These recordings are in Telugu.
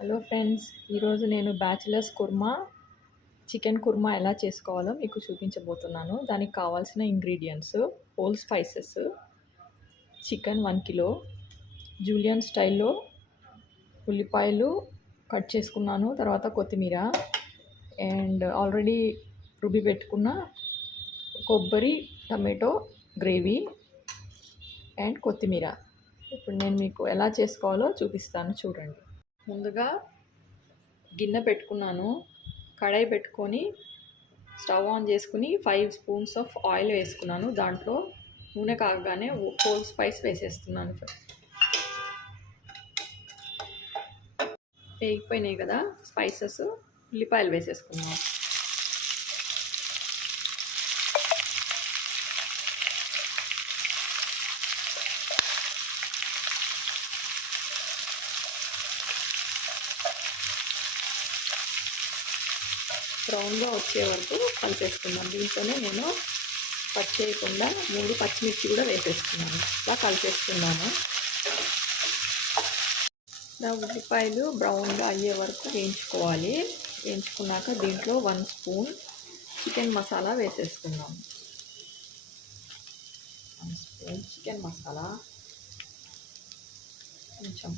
హలో ఫ్రెండ్స్, ఈరోజు నేను బ్యాచిలర్స్ కుర్మా చికెన్ కుర్మా ఎలా చేసుకోవాలో మీకు చూపించబోతున్నాను. దానికి కావాల్సిన ingredients: whole spices, chicken 1 kilo, Julian స్టైల్లో ఉల్లిపాయలు కట్ చేసుకున్నాను, తర్వాత కొత్తిమీర అండ్ ఆల్రెడీ రుబ్బి పెట్టుకున్న కొబ్బరి టమాటో గ్రేవీ అండ్ కొత్తిమీర. ఇప్పుడు నేను మీకు ఎలా చేసుకోవాలో చూపిస్తాను, చూడండి. ముందుగా గిన్నె పెట్టుకున్నాను, కడాయి పెట్టుకొని స్టవ్ ఆన్ చేసుకుని 5 స్పూన్స్ ఆఫ్ ఆయిల్ వేసుకున్నాను. దాంట్లో నూనె కాగగానే హోల్ స్పైస్ వేసేస్తున్నాను. వేగిపోయినాయి కదా స్పైసెస్, ఉల్లిపాయలు వేసేసుకున్నాను. బ్రౌన్గా వచ్చే వరకు కలిపేసుకున్నాను. దీంట్లోనే నేను కట్ చేయకుండా 3 పచ్చిమిర్చి కూడా వేసేసుకున్నాను. ఇలా కలిపేసుకున్నాను. ఇలా ఉల్లిపాయలు బ్రౌన్గా అయ్యే వరకు వేయించుకోవాలి. వేయించుకున్నాక దీంట్లో 1 స్పూన్ చికెన్ మసాలా వేసేసుకున్నాము. 1 స్పూన్ చికెన్ మసాలా, కొంచెం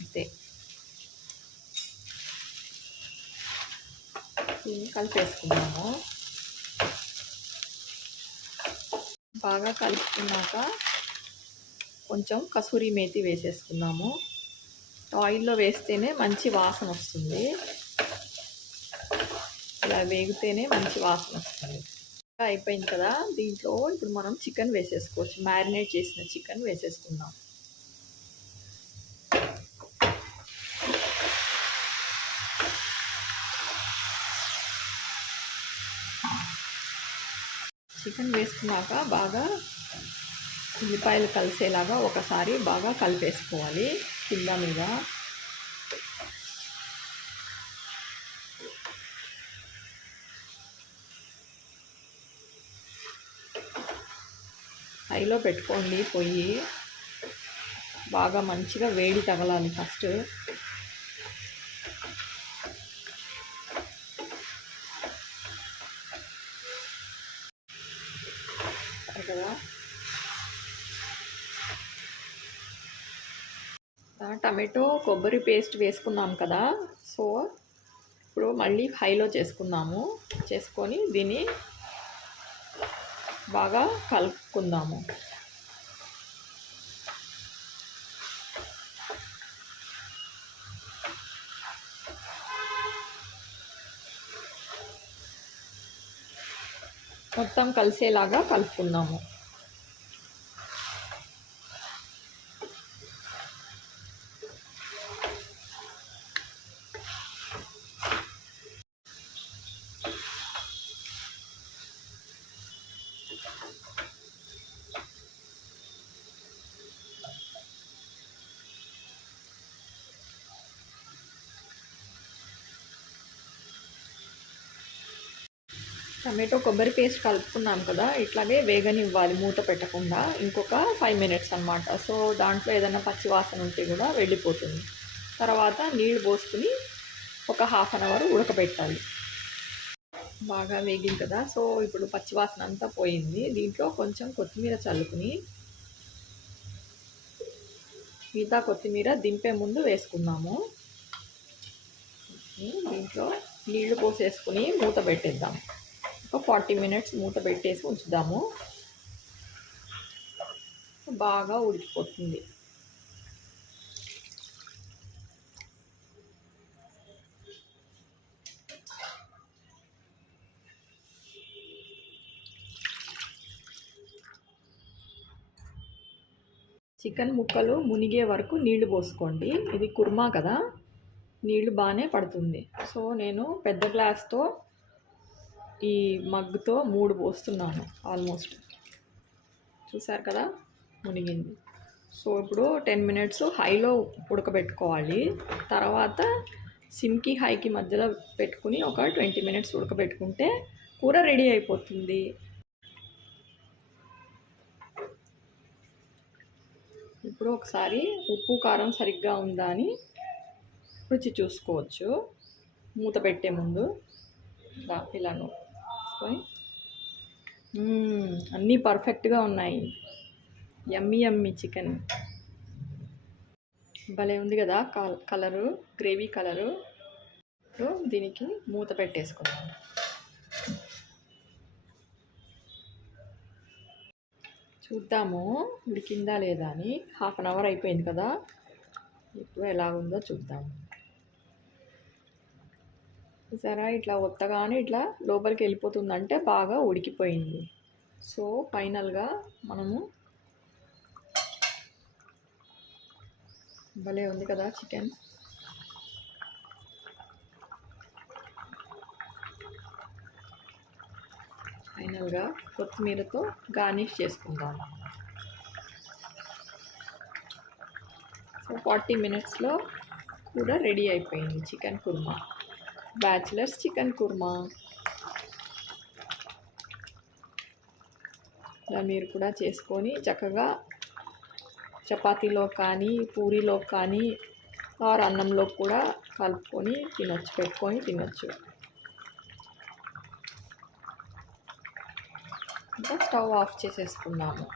అంతే. దీన్ని కలిపేసుకున్నాము. బాగా కలుపుకున్నాక కొంచెం కసూరి మేతి వేసేసుకున్నాము. ఆయిల్లో వేస్తేనే మంచి వాసన వస్తుంది. ఇలా వేగితేనే మంచి వాసన వస్తుంది. అయిపోయింది కదా, దీంట్లో ఇప్పుడు మనం చికెన్ వేసేసుకోవచ్చు. మ్యారినేట్ చేసిన చికెన్ వేసేసుకుందాం. చికెన్ వేసుకున్నాక బాగా ఉల్లిపాయలు కలిసేలాగా ఒకసారి బాగా కలిపేసుకోవాలి కింద మీద. హైలో పెట్టుకోండి పొయ్యి. బాగా మంచిగా వేడి తగలాలి ఫస్ట్. కదా, టమాటో కొబ్బరి పేస్ట్ వేసుకున్నాం కదా, సో ఇప్పుడు మళ్ళీ హైలో చేసుకొని దీన్ని బాగా కలుపుకుందాము. మొత్తం కలిసేలాగా కలుపుకుందాము. టమాటో కొబ్బరి పేస్ట్ కలుపుకున్నాం కదా, ఇట్లాగే వేగనివ్వాలి మూత పెట్టకుండా. ఇంకొక 5 మినిట్స్ అన్నమాట. సో దాంట్లో ఏదైనా పచ్చి వాసన ఉంటే కూడా వెళ్ళిపోతుంది. తర్వాత నీళ్ళు పోసుకుని ఒక 1/2 అవర్ ఉడకబెట్టాలి. బాగా వేగింది కదా, సో ఇప్పుడు పచ్చివాసన అంతా పోయింది. దీంట్లో కొంచెం కొత్తిమీర చల్లుకుని మిగతా కొత్తిమీర దింపే ముందు వేసుకున్నాము. దీంట్లో నీళ్లు పోసేసుకుని మూత పెట్టేద్దాం. ఒక 40 మినిట్స్ మూత పెట్టేసి ఉంచుదాము. బాగా ఉడికిపోతుంది. చికెన్ ముక్కలు మునిగే వరకు నీళ్లు పోసుకోండి. ఇది కుర్మా కదా, నీళ్లు బాగానే పడుతుంది. సో నేను పెద్ద గ్లాస్తో ఈ మగ్గుతో 3 పోస్తున్నాను. ఆల్మోస్ట్ చూసారు కదా, మునిగింది. సో ఇప్పుడు 10 మినిట్స్ హైలో ఉడకబెట్టుకోవాలి. తర్వాత సిమ్కి హైకి మధ్యలో పెట్టుకుని ఒక 20 మినిట్స్ ఉడకబెట్టుకుంటే కూర రెడీ అయిపోతుంది. ఇప్పుడు ఒకసారి ఉప్పు కారం సరిగ్గా ఉందా అని రుచి చూసుకోవచ్చు. మూత పెట్టే ముందు ఇలా వేసుకొని అన్నీ పర్ఫెక్ట్గా ఉన్నాయి. యమ్మీ యమ్మీ చికెన్ భలే ఉంది కదా కలరు, గ్రేవీ కలరు. దీనికి మూత పెట్టేసుకుందాం. చూద్దాము ఉడికిందా లేదా అని. 1/2 అవర్ అయిపోయింది కదా, ఇప్పుడు ఎలా ఉందో చూద్దాం. చూసారా, ఇట్లా ఒత్తగానే ఇట్లా లోపలికి వెళ్ళిపోతుందంటే బాగా ఉడికిపోయింది. సో ఫైనల్గా మనము భలే ఉంది కదా చికెన్. ఫైనల్గా కొత్తిమీరతో గార్నిష్ చేసుకుందాం. సో 40 మినిట్స్లో కూడా రెడీ అయిపోయింది chicken kurma, bachelors chicken kurma. ఇలా మీరు కూడా చేసుకొని చక్కగా చపాతీలో కానీ, పూరీలో కానీ, ఆర్ అన్నంలో కూడా కలుపుకొని తినొచ్చు, పెట్టుకొని తినొచ్చు. ఇంకా స్టవ్ ఆఫ్ చేసేసుకున్నాము.